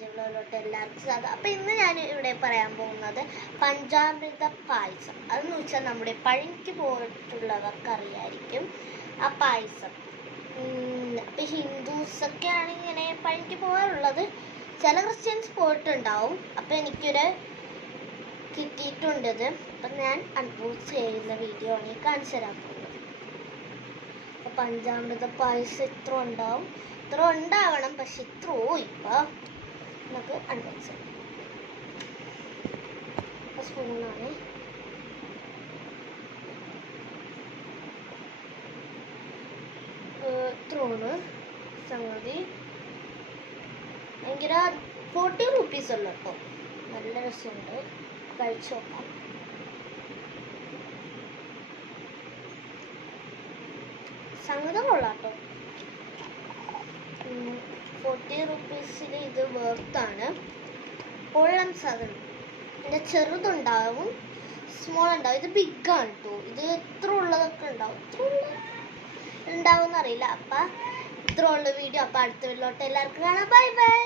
പരിചയമുള്ളവരോട്ട് എല്ലാവർക്കും സ്വാഗതം. അപ്പം ഇന്ന് ഞാൻ ഇവിടെ പറയാൻ പോകുന്നത് പഞ്ചാമൃത പായസം. അതെന്ന് വെച്ചാൽ നമ്മുടെ പഴനിക്ക് പോയിട്ടുള്ളവർക്ക് അറിയായിരിക്കും ആ പായസം. അപ്പം ഹിന്ദുസൊക്കെ ആണ് ഇങ്ങനെ പഴനിക്ക് പോകാറുള്ളത്. ചില ക്രിസ്ത്യൻസ് പോയിട്ടുണ്ടാവും. അപ്പം എനിക്കൊരു കിട്ടിയിട്ടുണ്ടത്. അപ്പം ഞാൻ അൺബോക്സ് ചെയ്യുന്ന വീഡിയോ ആണ് ഈ കാണിച്ചു തരാൻ പോകുന്നത്. അപ്പം പഞ്ചാമൃത പായസം ഇത്ര ഉണ്ടാവും, ഇത്ര ഉണ്ടാവണം, പക്ഷെ ഇത്രയോ ഇപ്പം നമുക്ക് അൺബോക്സ് ചെയ്യാം. സ്പൂണാണ്. ഇത്രയാണ് സംഗതി. ഭയങ്കര 40 rupees ഉള്ളു കേട്ടോ. നല്ല രസമുണ്ട്, കഴിച്ചു നോക്കാം. സംഗതി കൊള്ളാം കേട്ടോ. 40 rupees ഇത് വേർത്താണ്. കൊള്ളാം സാധനം. ഇതിൻ്റെ ചെറുതുണ്ടാവും, സ്മോൾ ഉണ്ടാവും. ഇത് ബിഗ് ആണ് കേട്ടോ. ഇത് എത്ര ഉള്ളതൊക്കെ ഉണ്ടാവും, ഇത്ര ഉണ്ടാവും എന്നറിയില്ല. അപ്പം ഇത്ര ഉള്ള വീഡിയോ. അപ്പം അടുത്ത വീട്ടിലോട്ട് എല്ലാവർക്കും കാണാം. Bye bye.